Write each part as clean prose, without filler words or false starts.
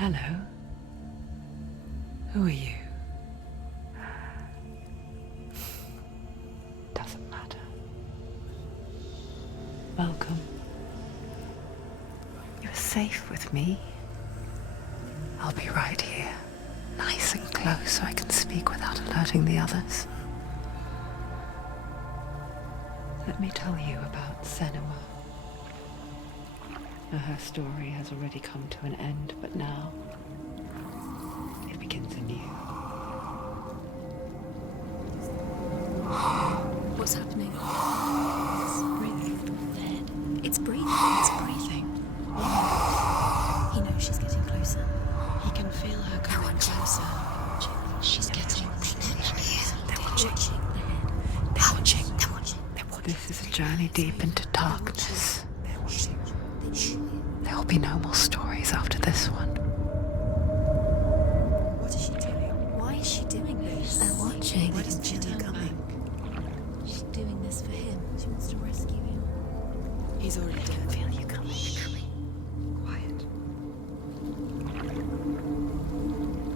Hello. Who are you? Doesn't matter. Welcome. You're safe with me. I'll be right here, nice and close so I can speak without alerting the others. Let me tell you about Senua. Her story has already come to an end, but now it begins anew. What's happening? It's breathing. It's breathing. It's breathing. He knows she's getting closer. He can feel her coming closer. She's getting closer. They're watching. They're watching. They're watching. This is a journey deep into darkness. There will be no more stories after this one. What is she doing? Why is she doing this? They're watching. Why doesn't she know coming? She's doing this for him. She wants to rescue him. He's already dead. I feel you coming. Quiet.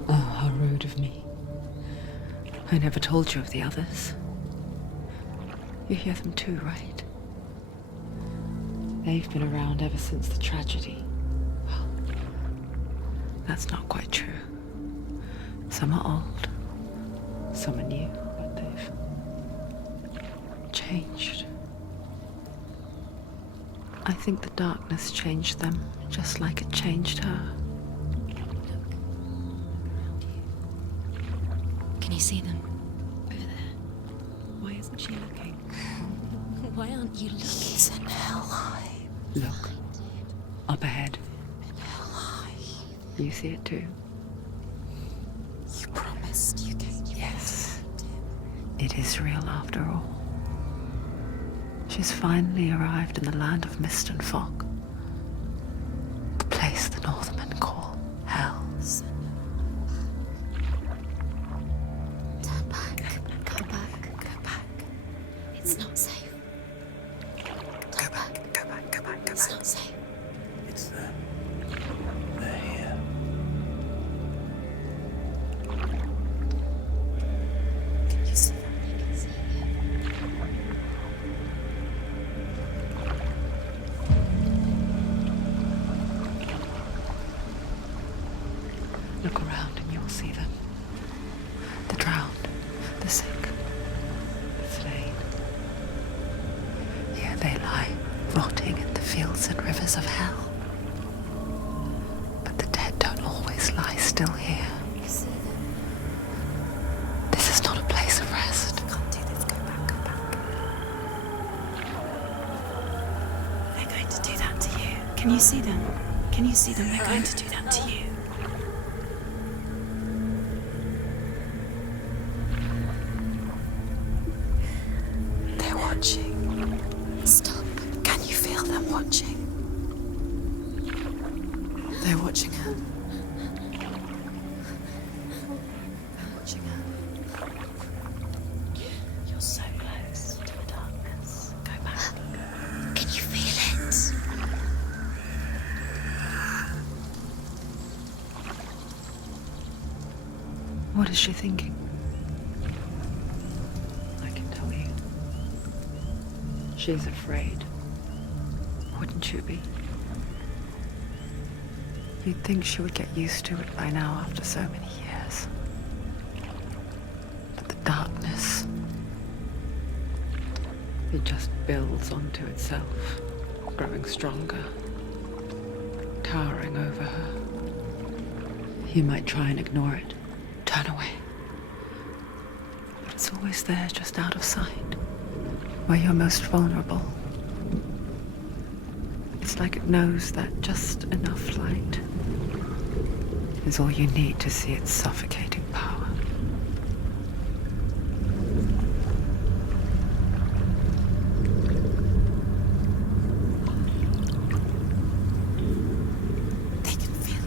Oh, how rude of me. I never told you of the others. You hear them too, right? They've been around ever since the tragedy. Well, that's not quite true. Some are old, some are new, but they've changed. I think the darkness changed them, just like it changed her. Can you see them? Over there. Why isn't she looking? Why aren't you looking? He's in hell. Look, up ahead. In hell. You see it too? You promised you came. Yes. It is real after all. She's finally arrived in the land of mist and fog. The place the Northmen call Hell. Turn back. Go back. Go back. It's not safe. Go back. It's not safe. It's them. They're here. Can you see them? I can see you. Look around and you'll see them. The drowned, the sick, the slain. Here they lie, rotting in the fields and rivers of hell. But the dead don't always lie still here. You see them. This is not a place of rest. You can't do this. Go back. They're going to do that to you. Can you see them? Can you see them? They're going to do that to you. They're watching. Stop. Can you feel them watching? They're watching her. They're watching her. You're so close to the darkness. Go back. Can you feel it? What is she thinking? I can tell you. She's afraid. Wouldn't you be? You'd think she would get used to it by now after so many years. But the darkness, it just builds onto itself, growing stronger, towering over her. You might try and ignore it, turn away. But it's always there, just out of sight, where you're most vulnerable. It's like it knows that just enough light is all you need to see its suffocating power. They can feel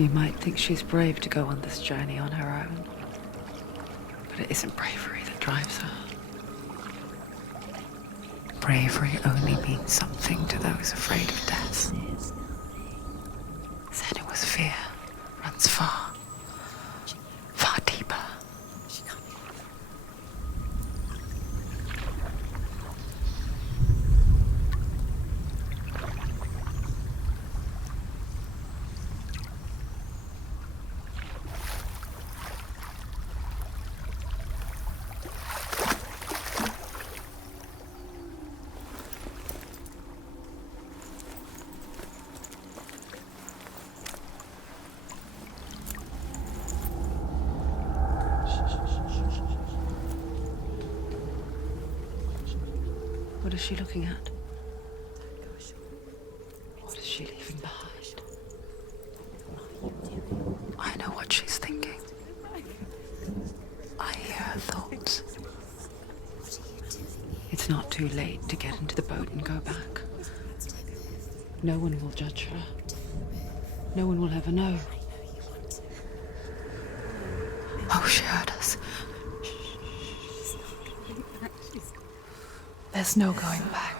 You might think she's brave to go on this journey on her own, but it isn't bravery that drives her. Bravery only means something to those afraid of death. Senua's fear runs far, far deeper. What is she looking at? What is she leaving behind? I know what she's thinking. I hear her thoughts. It's not too late to get into the boat and go back. No one will judge her. No one will ever know. Oh, she heard us. There's no going back.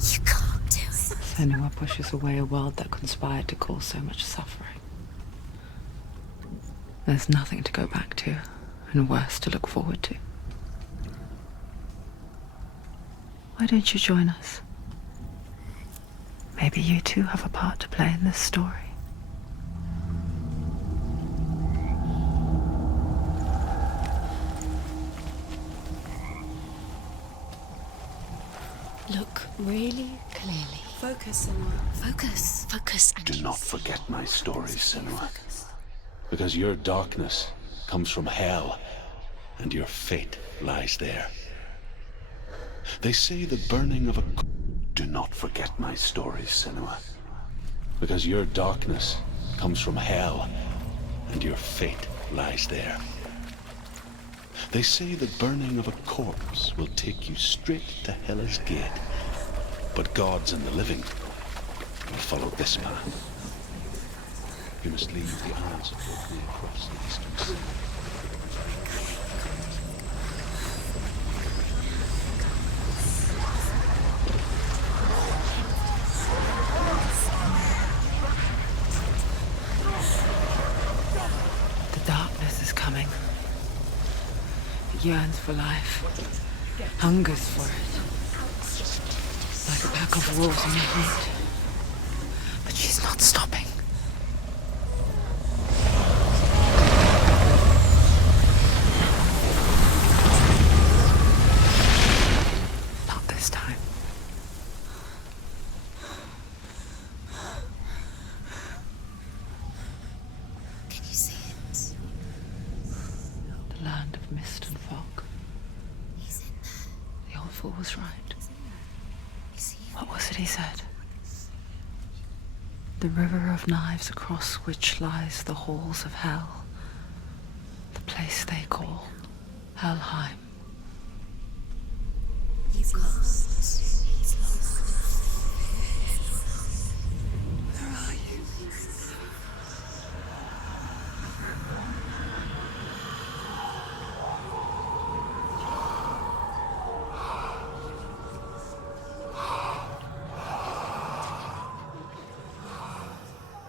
You can't do it. Senua pushes away a world that conspired to cause so much suffering. There's nothing to go back to, and worse to look forward to. Why don't you join us? Maybe you too have a part to play in this story. Look really clearly. Focus, Senua. Focus. Focus. And Do not forget my stories, Senua. Because your darkness comes from hell, and your fate lies there. They say the burning of a... Do not forget my stories, Senua. Because your darkness comes from hell, and your fate lies there. They say the burning of a corpse will take you straight to Hela's gate. But gods and the living will follow this path. You must leave the Isles of Orkney across the eastern sea. The darkness is coming. It yearns for life, hungers for it, like a pack of wolves in the hunt. But she's not stopping. Not this time. can you see it? The land of mist and fog. He's in there. The old fool was right. You see him? What was it he said? The river of knives across which lies the halls of hell. The place they call Helheim. He's lost. He's lost. Where are you?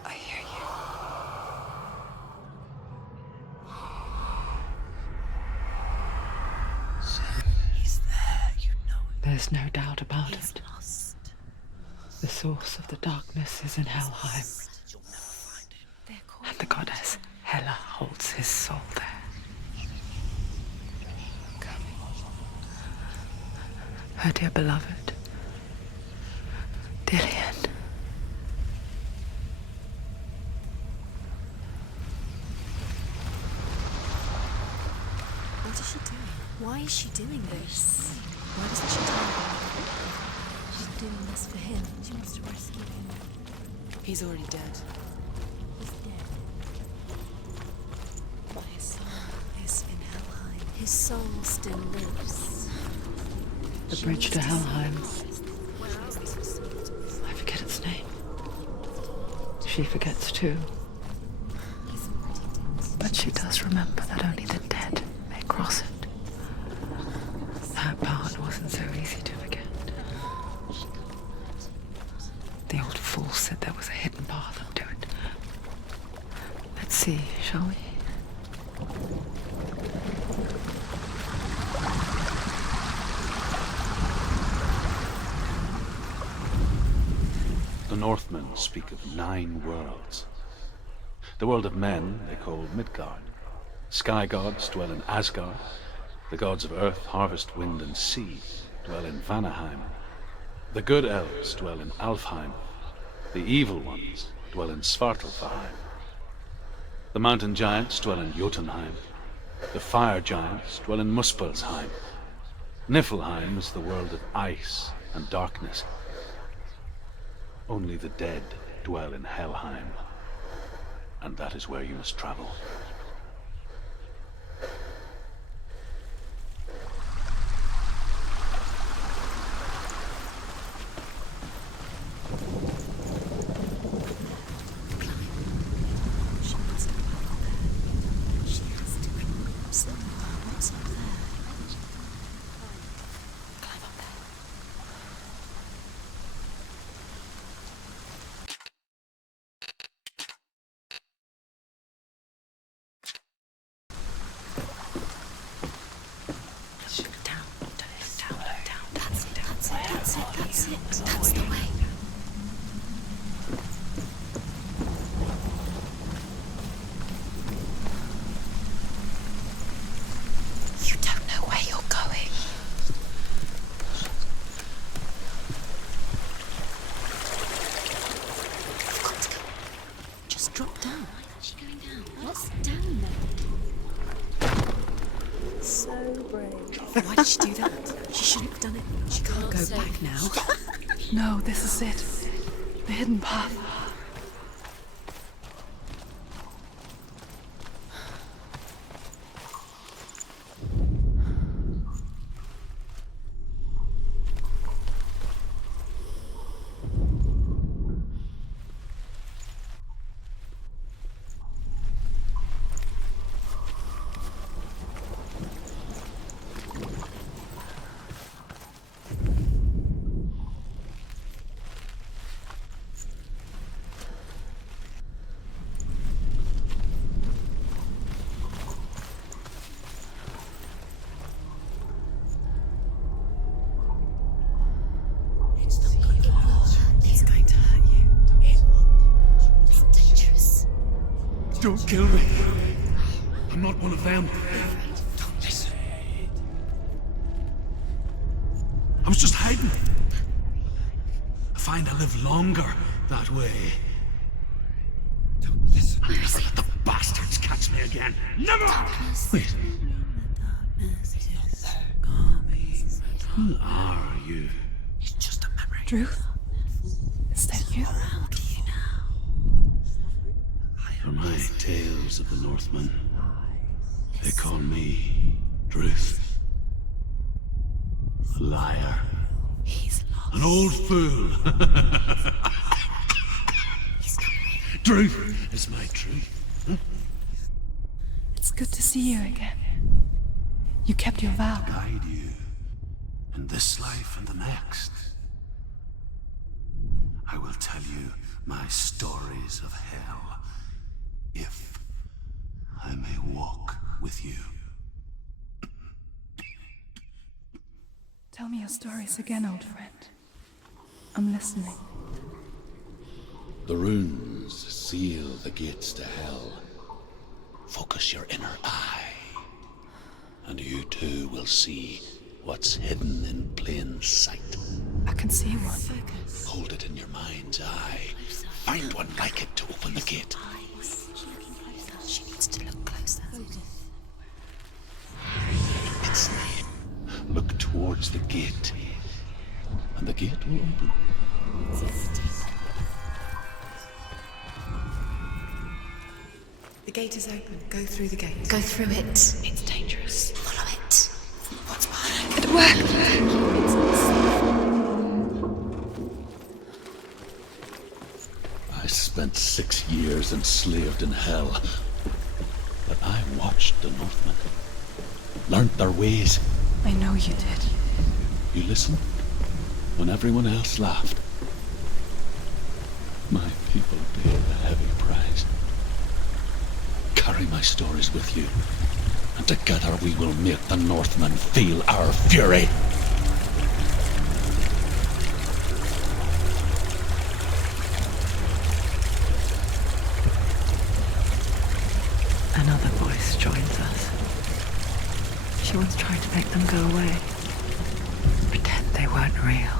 I hear you. He's there, you know it. There's no doubt about He's it. lost. The source of the darkness is in Helheim, You'll never find him. They're called. and the goddess Hela holds his soul there. Her dear beloved, Dillian. What is she doing? Why is she doing this? Why doesn't she tell him? She's doing this for him. She wants to rescue him. He's already dead. He's dead. But his soul is in Helheim. His soul still lives. The bridge to Helheim. I forget its name. She forgets too, He's already dead. but she does remember. remember that only the dead may cross it. That part wasn't so easy to forget. The old fool said there was a hidden path up to it. Let's see, shall we? The Northmen speak of 9 worlds. The world of men they call Midgard. Sky gods dwell in Asgard. The gods of earth, harvest, wind, and sea dwell in Vanaheim. The good elves dwell in Alfheim. The evil ones dwell in Svartalfheim. The mountain giants dwell in Jotunheim. The fire giants dwell in Muspelheim. Niflheim is the world of ice and darkness. Only the dead dwell in Helheim, and that is where you must travel. She must have gone up there. She has to. Senua, what's up there? Climb up there. That's it. That's the way. You don't know where you're going. You've got to go. Just drop down. Why is she going down? What's down there? So brave. Why did she do that? She shouldn't have done it. She can't go back now. No, this is it. The hidden path. It's going to hurt you. It's dangerous. Don't kill me. I'm not one of them. Don't listen. I was just hiding. I find I live longer that way. Don't listen. I'll never let the bastards catch me again. Never! Wait. Who are you? It's just a memory. Druth? Is that you? For my tales of the Northmen, they call me Druth. A liar. He's lost. An old fool. Druth is my truth. Huh? It's good to see you again. You kept your vow. Guide you in this life and the next. I will tell you my stories of hell, if I may walk with you. Tell me your stories again, old friend. I'm listening. The runes seal the gates to hell. Focus your inner eye, and you too will see what's hidden in plain sight. I can see one. Hold it in your mind's eye. Find one like it to open the gate. She's looking closer. She needs to look closer. Its name. Look towards the gate, and the gate will open. The gate is open. Go through the gate. Go through it. It's dangerous. Follow it. What's behind it? It worked! I spent 6 years enslaved in hell, but I walked watched the Northmen, learnt their ways. I know you did. You listened when everyone else laughed. My people paid a heavy price. Carry my stories with you, and together we will make the Northmen feel our fury. Another voice joins us. She once tried to make them go away. Pretend they weren't real.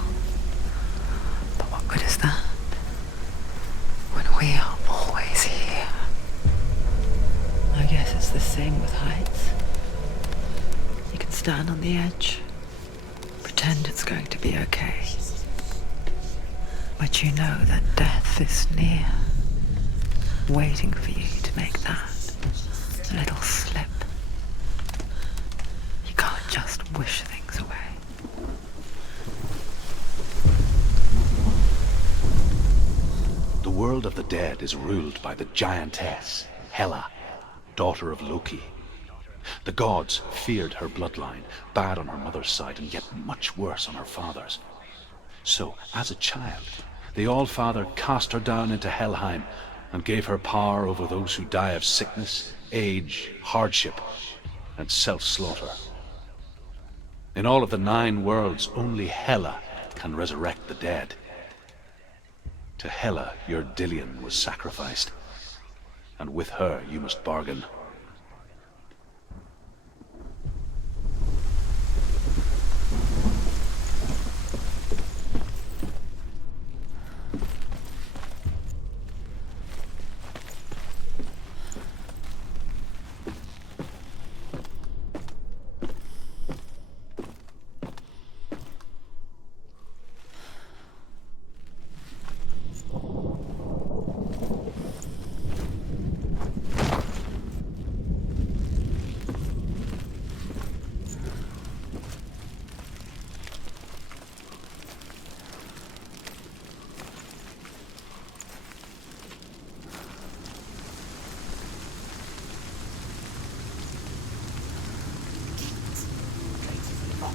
But what good is that? When we are always here. I guess it's the same with heights. You can stand on the edge, pretend it's going to be okay. But you know that death is near, waiting for you to make that little slip. You can't just wish things away. The world of the dead is ruled by the giantess, Hela, daughter of Loki. The gods feared her bloodline, bad on her mother's side and yet much worse on her father's. So, as a child, the All-Father cast her down into Helheim and gave her power over those who die of sickness, age, hardship, and self-slaughter. In all of the 9 worlds, only Hela can resurrect the dead. To Hela, your Dillion was sacrificed, and with her you must bargain.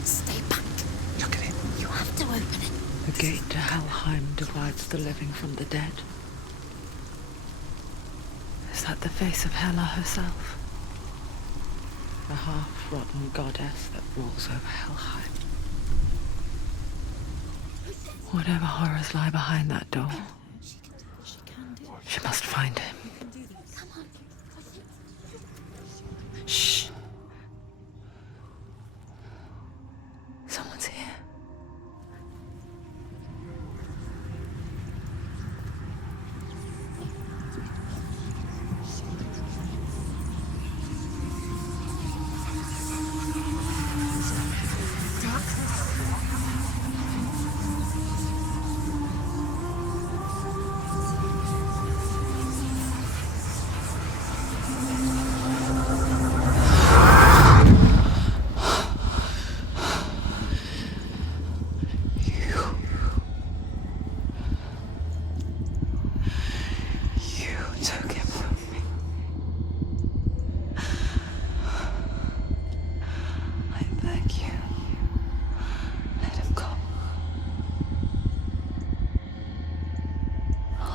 Stay back. Look at it. You have to open it. The gate to Helheim divides the living from the dead. Is that the face of Hela herself? The half-rotten goddess that rules over Helheim. Whatever horrors lie behind that door, she must find him. Shh. Someone's here.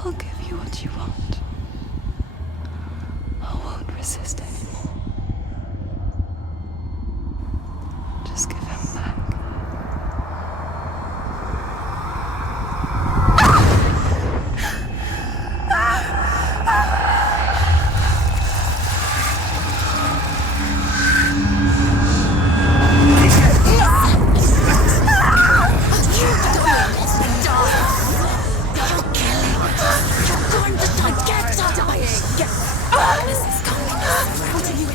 I'll give you what you want. I won't resist anymore. Just give him back. This is coming. What are you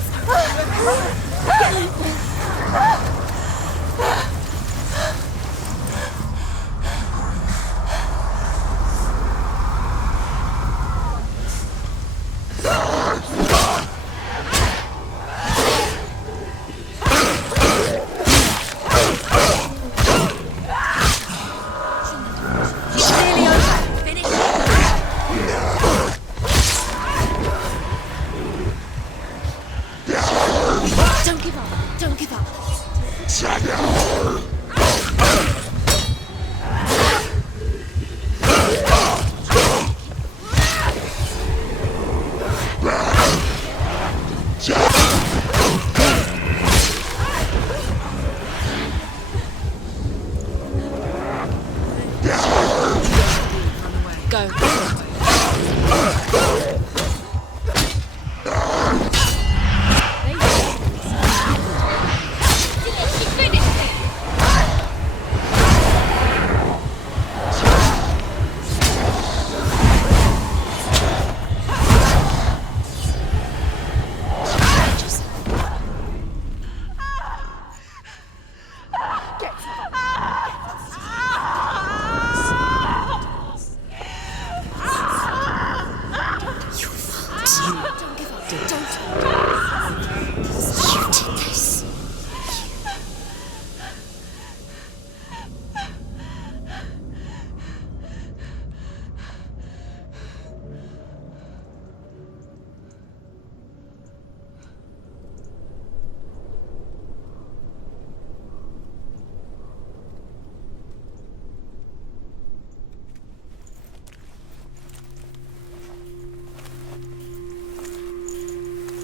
Go.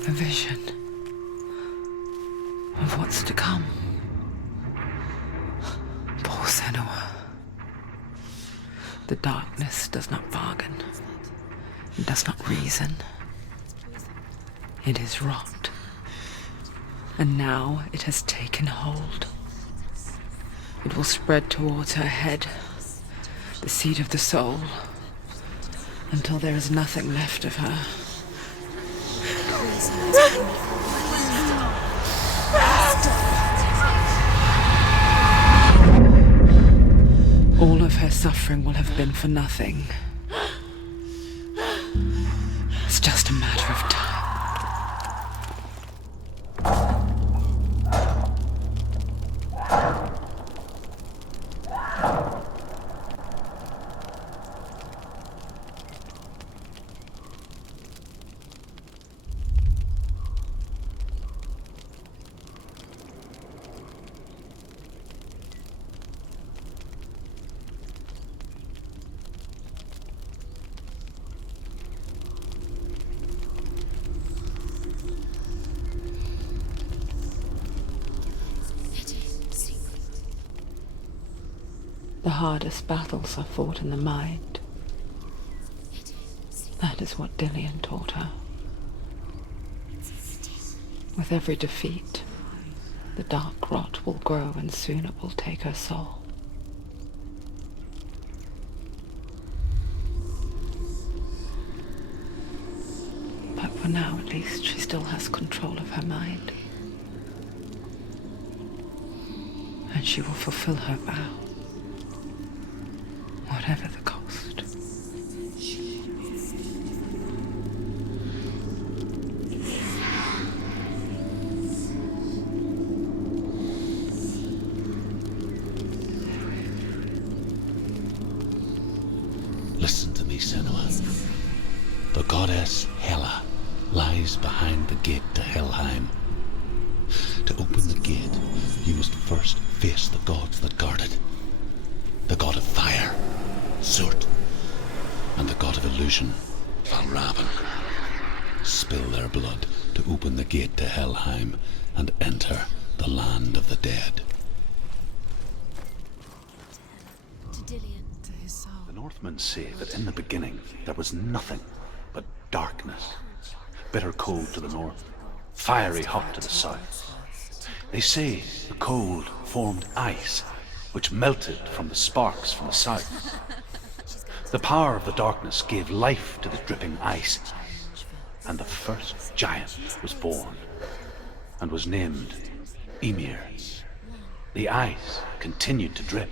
A vision of what's to come. Poor Senua. The darkness does not bargain. It does not reason. It is rot. And now it has taken hold. It will spread towards her head, the seat of the soul, until there is nothing left of her. All of her suffering will have been for nothing. It's just a matter of time. The hardest battles are fought in the mind. That is what Dillian taught her. With every defeat, the dark rot will grow and soon it will take her soul. But for now, at least, she still has control of her mind. And she will fulfill her vow. Whatever the cost. Listen to me, Senua. The goddess Hela lies behind the gate to Helheim. To open the gate, you must first face the gods that guard it. The god of fire, Surt, and the god of illusion, Valravan. Spill their blood to open the gate to Helheim and enter the land of the dead. To Dillian. To his soul. The Northmen say that in the beginning there was nothing but darkness. Bitter cold to the north, fiery hot to the south. They say the cold formed ice, which melted from the sparks from the south. The power of the darkness gave life to the dripping ice, and the first giant was born, and was named Ymir. The ice continued to drip,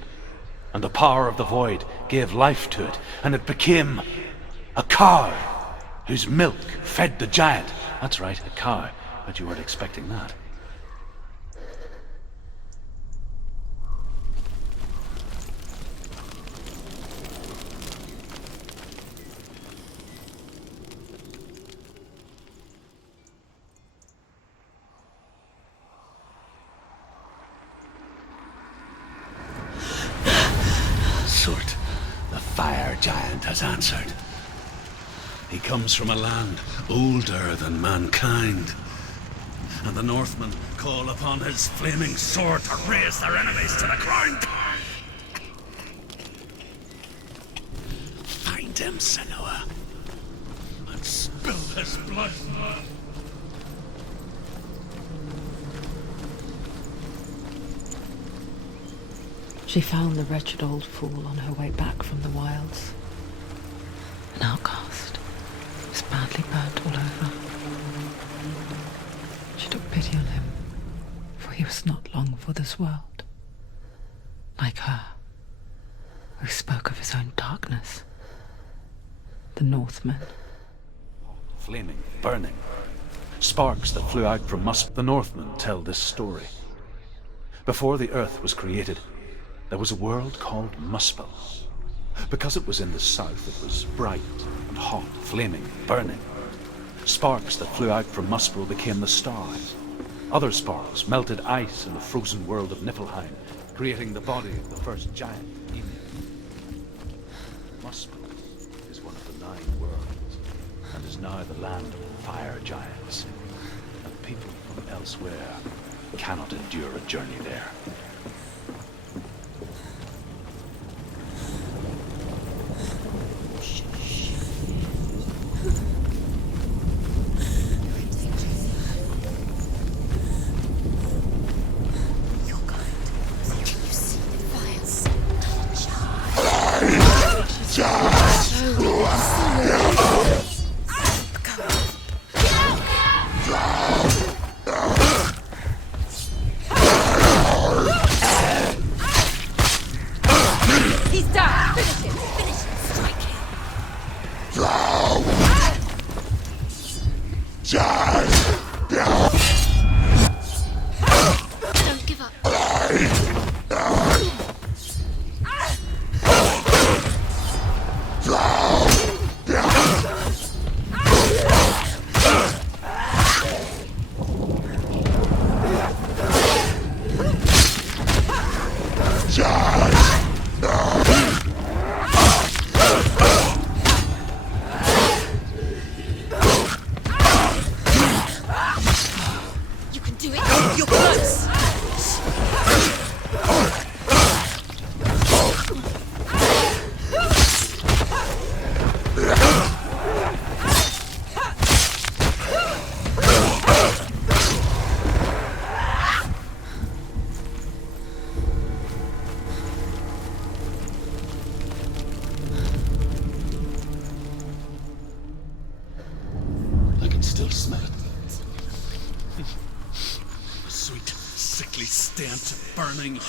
and the power of the void gave life to it, and it became a cow, whose milk fed the giant. That's right, a cow. Bet you weren't expecting that. Surt, the fire giant, has answered. He comes from a land older than mankind, and the Northmen call upon his flaming sword to raise their enemies to the ground. Find him, Senua. And spill his blood. She found the wretched old fool on her way back from the wilds. An outcast. He was badly burnt all over. She took pity on him, for he was not long for this world. Like her, who spoke of his own darkness. The Northmen. Flaming, burning. Sparks that flew out from Muspel. The Northmen tell this story. Before the earth was created, there was a world called Muspel. Because it was in the south, it was bright and hot, flaming, burning. Sparks that flew out from Muspel became the stars. Other sparks melted ice in the frozen world of Niflheim, creating the body of the first giant, Ymir. Muspel is one of the 9 worlds, and is now the land of fire giants. And people from elsewhere cannot endure a journey there.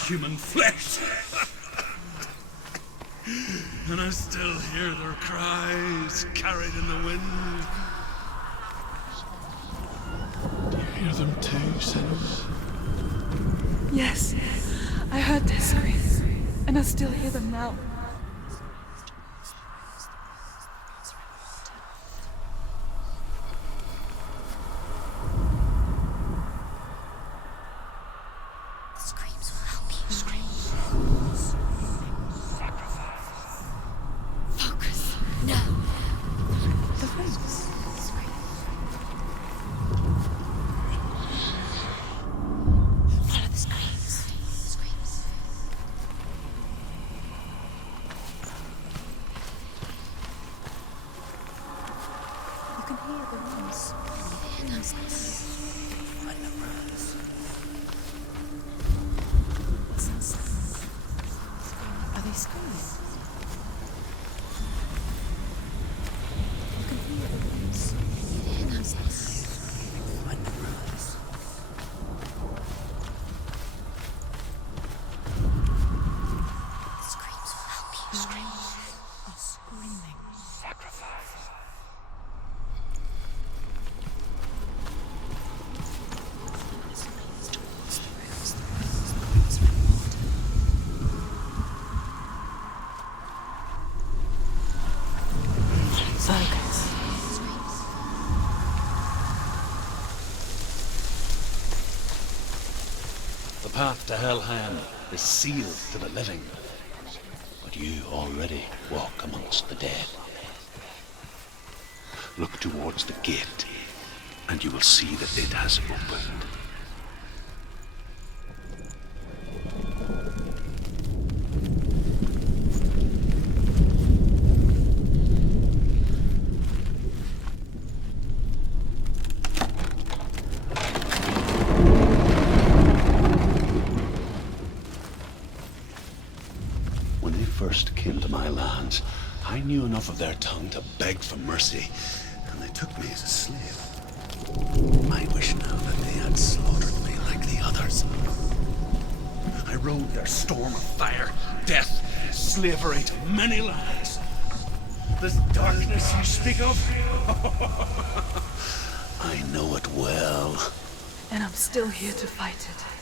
Human flesh. And I still hear their cries carried in the wind. Do you hear them too, Senua? Yes, I heard their screams, and I still hear them now. The path to Helheim is sealed to the living, but you already walk amongst the dead. Look towards the gate, and you will see that it has opened. first came to my lands, I knew enough of their tongue to beg for mercy, and they took me as a slave. I wish now that they had slaughtered me like the others. I rode their storm of fire, death, slavery to many lands. This darkness you speak of, I know it well. And I'm still here to fight it.